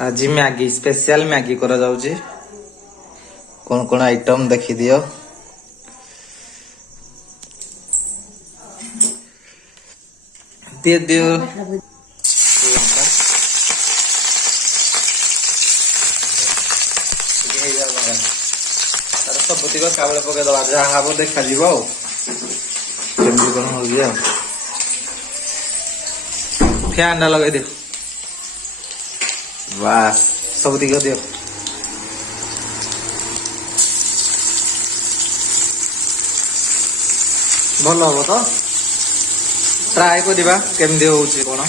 आज Maggi special Maggi करा जाउची कौन कौन आइटम देखी दियो। दियो दियो लंका ଟିକେ ହେଇଯାଉ ଲଙ୍କା ତାର ସବୁତିକ ଚାଉଳ ପକେଇଦବା ଯାହା ହବ ଦେଖାଯିବ ଆଉ କେମିତି କଣ ହଉଛି ଆଉ ଫ୍ୟାନ ଟା ଲଗେଇ ଦିଅ ବାସ୍ ସବୁତିକ ଦିଅ। ଭଲ ହବ ତ ट्राए करिबा केमदी होउची कोन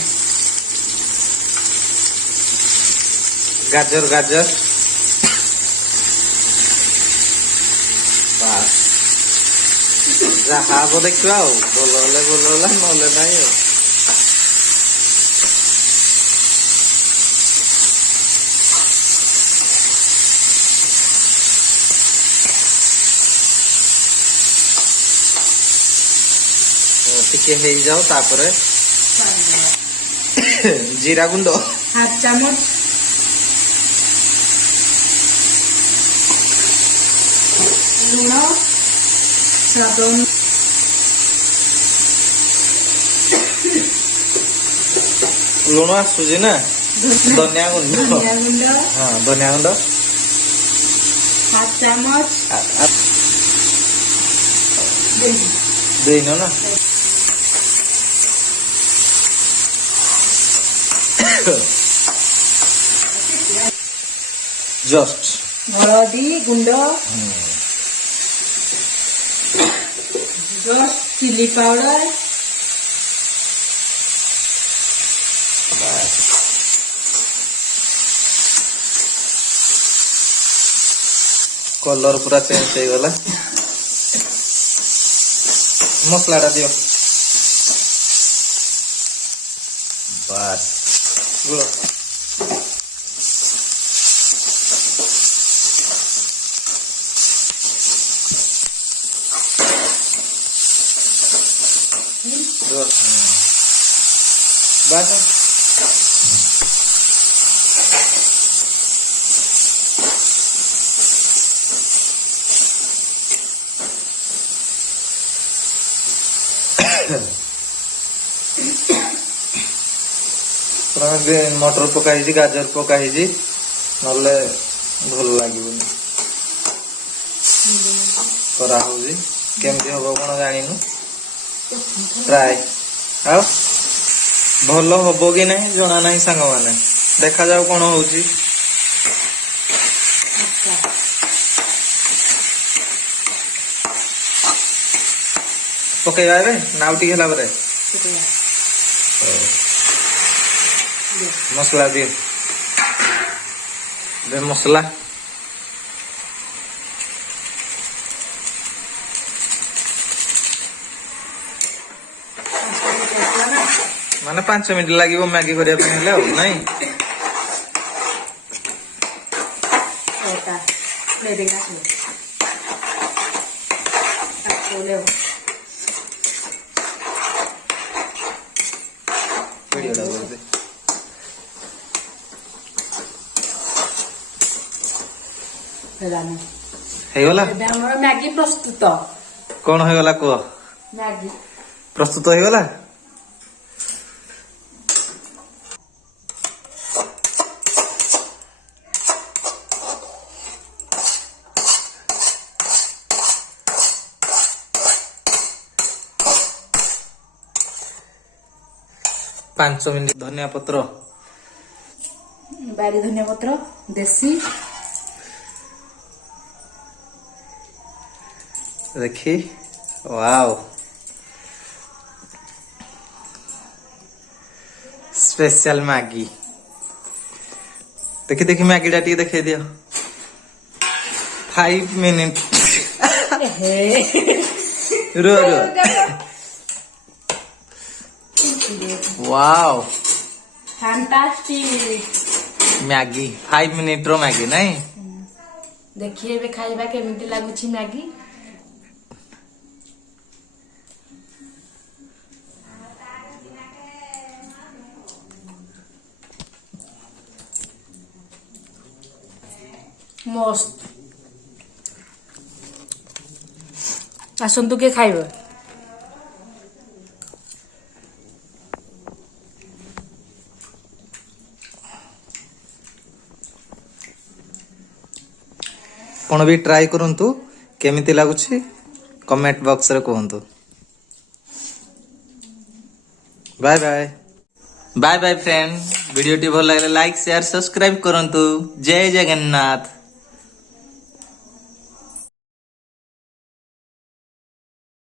गाजर गाजर बस जहा बो देखिबा बोलो नले नाही टिके हे जाओ तापरे जीरा गुंड हाफ चम्मच लूण स्वाद लुण आसुजी ना धनिया गुंड हाँ धनिया गुंड हाफ चम्मच देनो ना जस्ट हळदी गुंड जस्ट चिली पाउडर कलर पूरा चेंज हो गला मसला टा दियो बस गुड़ बस मटर पकाई गाजर पकाई नले भल लगे करा केमती हम कौन जानु ट्राए आ भल हम कि ना जना ना सांग मैंने देखा जाओ कौन हो पकेवा नाउटी है मसला दिए मसला माने 5 मिनट लगे मैगी करने नहीं मैगी प्रस्तुत कौन हो गला कह मैगी प्रस्तुत हो गला 5 मिनट धनिया पत्र बारी धनिया पत्र देसी देखी वाओ स्पेशल मैगी देखी देखी मैगी टा देखे दियो 5 मिनट रो रो वाओ फैंटास्टिक मैगी 5 मिनट रो मैगी नहीं देखिए बे खाइबा केमिति लागुछि मैगी ମସ୍ତ। ଆସନ୍ତୁ କିଏ ଖାଇବ? ଆପଣ ବି ଟ୍ରାଏ କରନ୍ତୁ, କେମିତି ଲାଗୁଛି କମେଣ୍ଟ ବକ୍ସରେ କୁହନ୍ତୁ। Bye bye. Bye bye friend. ଭିଡ଼ିଓଟି ଭଲ ଲାଗିଲେ ଲାଇକ୍ ସେୟାର ସବସ୍କ୍ରାଇବ କରନ୍ତୁ। ଜୟ ଜଗନ୍ନାଥ।